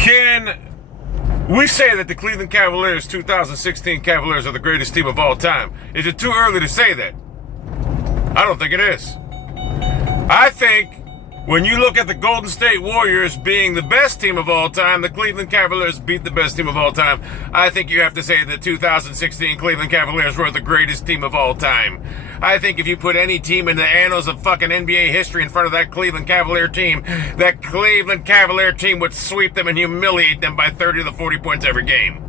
Can we say that the Cleveland Cavaliers, 2016 Cavaliers, are the greatest team of all time? Is it too early to say that? I don't think it is. I think when you look at the Golden State Warriors being the best team of all time, the Cleveland Cavaliers beat the best team of all time. I think you have to say the 2016 Cleveland Cavaliers were the greatest team of all time. I think if you put any team in the annals of fucking NBA history in front of that Cleveland Cavalier team, that Cleveland Cavalier team would sweep them and humiliate them by 30 to 40 points every game.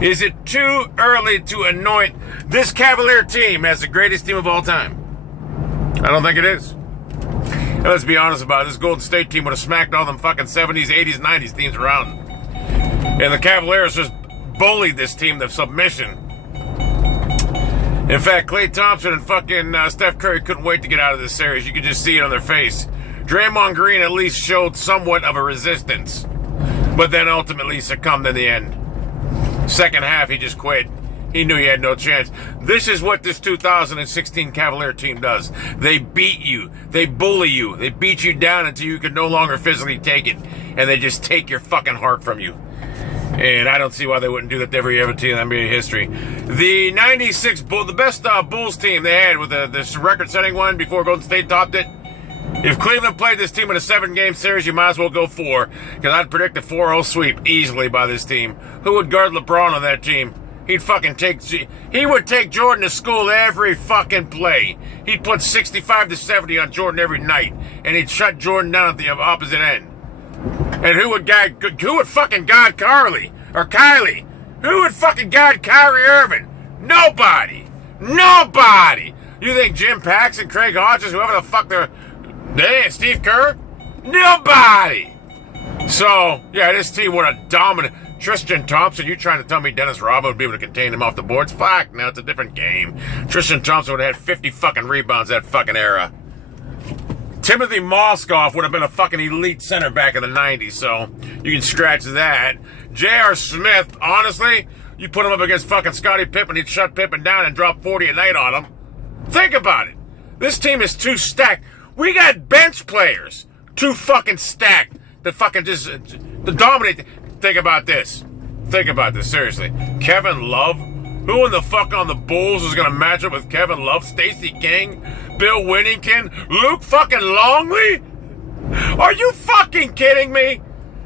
Is it too early to anoint this Cavalier team as the greatest team of all time? I don't think it is. And let's be honest about it. This Golden State team would have smacked all them fucking 70s, 80s, 90s teams around. And the Cavaliers just bullied this team to submission. In fact, Klay Thompson and fucking Steph Curry couldn't wait to get out of this series. You could just see it on their face. Draymond Green at least showed somewhat of a resistance, but then ultimately succumbed in the end. Second half, he just quit. He knew he had no chance. This is what this 2016 Cavalier team does. They beat you. They bully you. They beat you down until you can no longer physically take it. And they just take your fucking heart from you. And I don't see why they wouldn't do that to every other team in NBA history. The 96 the best Bulls team they had with this record-setting one before Golden State topped it. If Cleveland played this team in a 7-game series, you might as well go 4. Because I'd predict a 4-0 sweep easily by this team. Who would guard LeBron on that team? He would take Jordan to school every fucking play. He'd put 65 to 70 on Jordan every night. And he'd shut Jordan down at the opposite end. And who would fucking guard Kylie? Or Kylie? Who would fucking guard Kyrie Irving? Nobody. Nobody. You think Jim Paxson, Craig Hodges, whoever the fuck Steve Kerr? Nobody. So, yeah, this team would have dominated. Tristan Thompson, you trying to tell me Dennis Rodman would be able to contain him off the boards? Fuck, now it's a different game. Tristan Thompson would have had 50 fucking rebounds that fucking era. Timothy Mozgov would have been a fucking elite center back in the 90s, so you can scratch that. J.R. Smith, honestly, you put him up against fucking Scottie Pippen, he'd shut Pippen down and drop 40 a night on him. Think about it. This team is too stacked. We got bench players too fucking stacked that fucking just to dominate. Think about this. Think about this, seriously. Kevin Love? Who in the fuck on the Bulls is going to match up with Kevin Love? Stacey King? Bill Winnington? Luke fucking Longley? Are you fucking kidding me?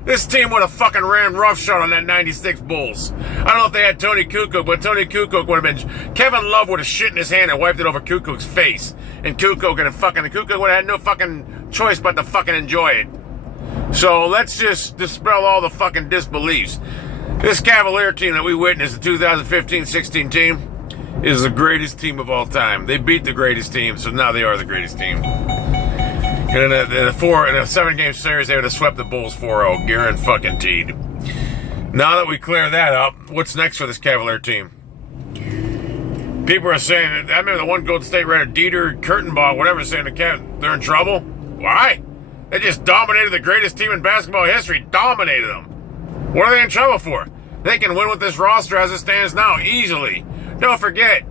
This team would have fucking ran roughshod on that 96 Bulls. I don't know if they had Tony Kukoc, but Tony Kukoc would have been... Kevin Love would have shit in his hand and wiped it over Kukoc's face. And Kukoc would have had no fucking choice but to fucking enjoy it. So let's just dispel all the fucking disbeliefs. This Cavalier team that we witnessed, the 2015-16 team, is the greatest team of all time. They beat the greatest team, so now they are the greatest team. And in a 7-game series, they would have swept the Bulls 4-0, guaranteed. Now that we clear that up, what's next for this Cavalier team? People are saying, I remember the one Golden State writer, Dieter Kurtenbach, whatever, saying they're in trouble. Why? They just dominated the greatest team in basketball history. Dominated them. What are they in trouble for? They can win with this roster as it stands now, easily. Don't forget,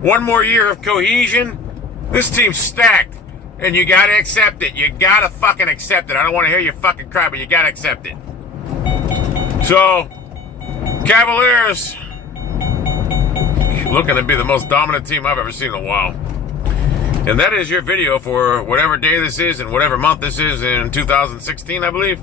one more year of cohesion. This team's stacked. And you gotta accept it. You gotta fucking accept it. I don't want to hear you fucking cry, but you gotta accept it. So, Cavaliers, looking to be the most dominant team I've ever seen in a while. And that is your video for whatever day this is and whatever month this is in 2016, I believe.